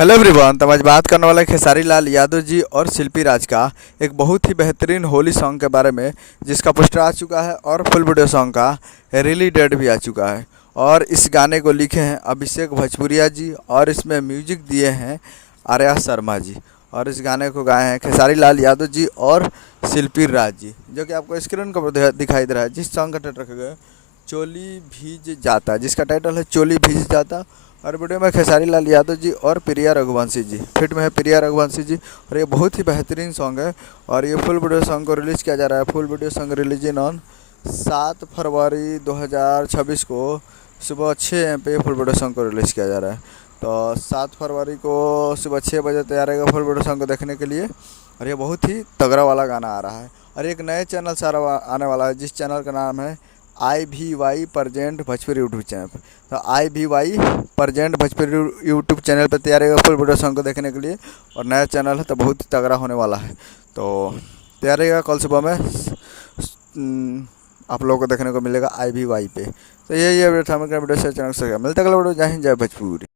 Hello everyone. तो आज बात करने वाला है खेसारी लाल यादव जी और शिल्पी राज का एक बहुत ही बेहतरीन होली सॉन्ग के बारे में, जिसका पोस्टर आ चुका है और फुल वीडियो सॉन्ग का रिलीज डेट भी आ चुका है। और इस गाने को लिखे हैं अभिषेक भोजपुरिया जी और इसमें म्यूजिक दिए हैं आर्या शर्मा जी। और इस गाने को गाए हैं खेसारी लाल यादव जी और शिल्पी राज जी, जो कि आपको स्क्रीन पर दिखाई दे रहा है। जिस सॉन्ग का टाइटल रखा गया है चोली भीज जाता, जिसका टाइटल है चोली भीज जाता। और वीडियो में खेसारी लाल यादव जी और प्रिया रघुवंशी जी, फिट में है प्रिया रघुवंशी जी। और ये बहुत ही बेहतरीन सॉन्ग है और ये फुल वीडियो सॉन्ग को रिलीज़ किया जा रहा है। Full video song release on 7 फरवरी 2026 को सुबह 6 AM पे फुल वीडियो सॉन्ग को रिलीज़ किया जा रहा है। तो 7 फरवरी को सुबह 6 बजे तैयार रहेगा फुल वीडियो सॉन्ग को देखने के लिए। और ये बहुत ही तगड़ा वाला गाना आ रहा है। और एक नए चैनल से आने वाला है, जिस चैनल का नाम है IVY present Bhojpuri YouTube channel पर। तो IVY present Bhojpuri YouTube channel पर तैयार रहेगा फुल वीडियो सॉन्ग को देखने के लिए। और नया चैनल है तो बहुत ही तगड़ा होने वाला है। तो तैयार रहेगा, कल सुबह में आप लोगों को देखने को मिलेगा IVY पे। तो यही अपडेट था हमारे वीडियो से चैनल से। मिलता है अगला वीडियो। जय हिंद, जय भोजपुरी।